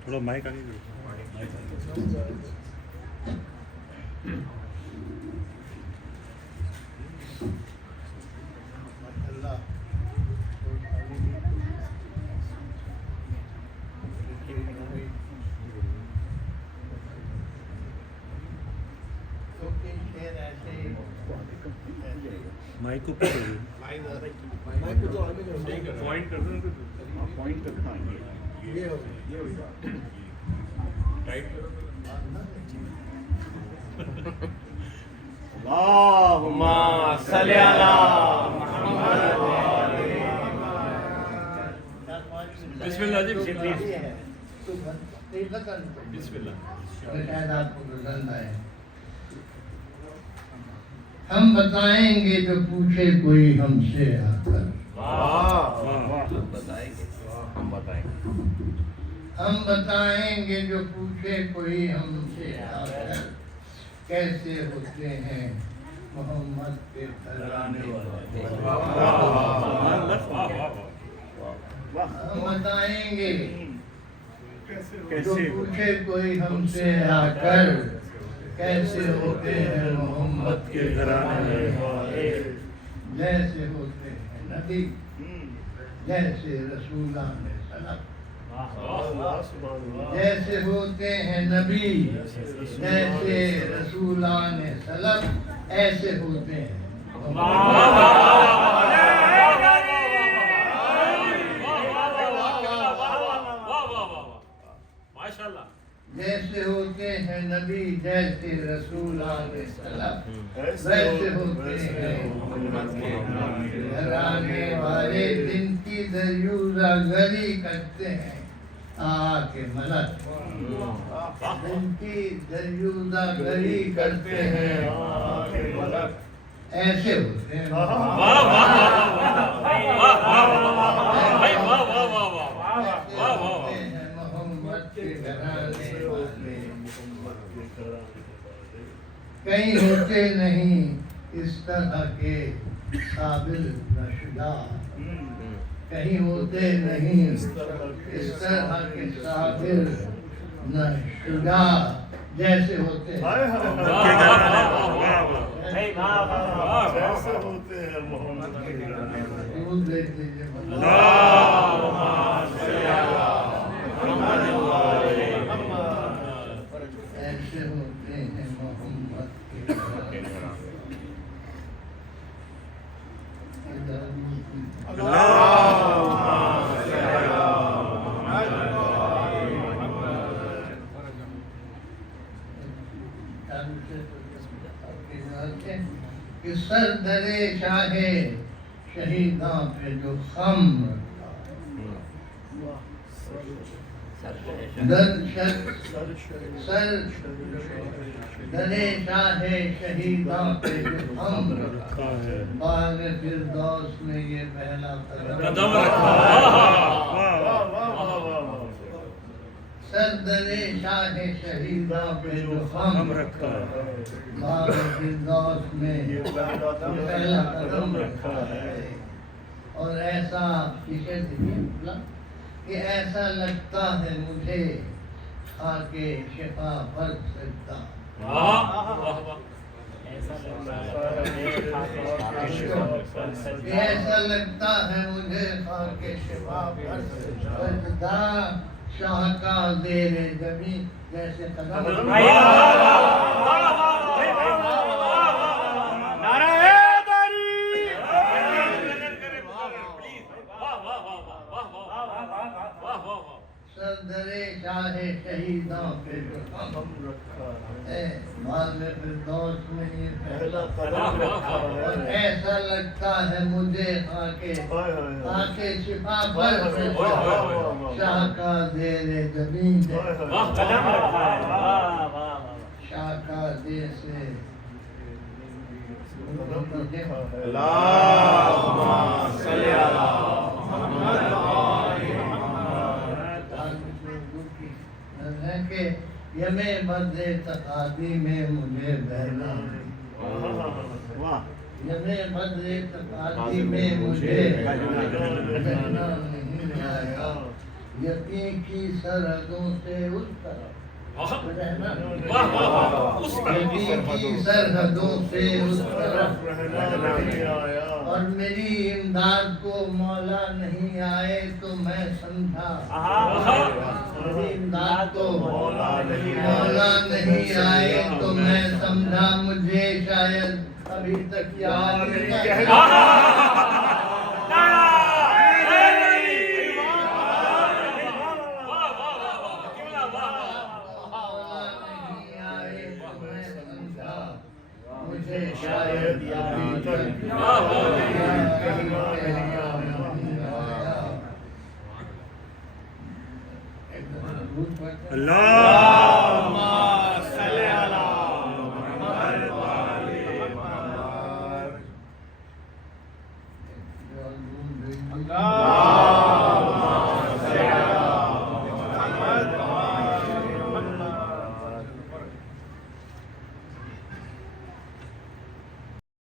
थोड़ा माइक आगे करो। माइक को पकड़ो, माइक को तो आगे करो, पॉइंट कर दो, पॉइंट करना ये हो टाइट करो। अल्लाहुम्मा सल्ली अला मुहम्मद। बिस्मिल्लाह जी, बिस्मिल्लाह। शायद आपको पसंद आए। हम बताएंगे जो पूछे कोई हमसे आकर। हम बताएंगे जो पूछे कोई हमसे आकर, कैसे होते हैं मोहम्मद के घराने वाले। हम बताएंगे जो पूछे कोई हमसे आकर, कैसे होते हैं मोहम्मद के घराने वाले। जैसे होते हैं नबी, जैसे रसूलाने सलफ। जैसे होते हैं नबी, जैसे रसूलाने सलफ, ऐसे होते हैं। जैसे होते हैं नबी, जैसे रसूलाने सलफ, वैसे होते हैं घराने वाले। जिनकी दरियूज़ा गरी करते हैं आके मलक, जिनकी दरियूज़ा गरी करते हैं आके मलक, ऐसे होते हैं। मोहम्मद के घराने वाले। कहीं होते नहीं इस तरह के काबिल रशदा, कहीं होते नहीं इस तरह के काबिल नशदा, जैसे होते हैं जैसे होते हैं मोहम्मद के घराने वाले। दूध देख लीजिए। ऐसे होते हैं मोहम्मद के कि सर दरे शाहे शहीदां पे जो खम सर दरे शाहे शहीदां पे जो खम रखा है, बाग फिरदौस में ये पहला कदम रखा है। सर दरे शाहे शहीदां पे जो खम रखा है, बाग फिरदौस में ये पहला कदम रखा है। और ऐसा किसे देखिए कि ऐसा लगता है मुझे खाके शिफा पर सकता। ऐसा लगता है मुझे खाके शिफा पर सकता। शाह का ज़ेरे ज़मीं जैसे कदम। सरदरे शाहे शहीदां पे जो खम रखा है, बाग फिरदौस में ये पहला कदम रखा है। और ऐसा लगता है मुझे खाके शिफा पर शाह का ज़ेरे ज़मीं शाह का ज़ेर से अल्लाहुम्मा सल्ली अला मुहम्मद। के यमे बदे तकादी में मुझे बहना, جمع بدر تقاضی میں مجھے رہنا نہیں آیا، یقین کی سرحدوں سے اس طرف رہنا یقین کی سرحدوں سے اس طرف رہنا نہیں آیا، اور میری امداد کو مولا نہیں آئے تو میں سمجھا، میری امداد کو مولا نہیں آئے تو میں سمجھا مجھے شاید ابھی تک یاد نہیں آئے تو میں سمجھا مجھے شاید ابھی تک اللہ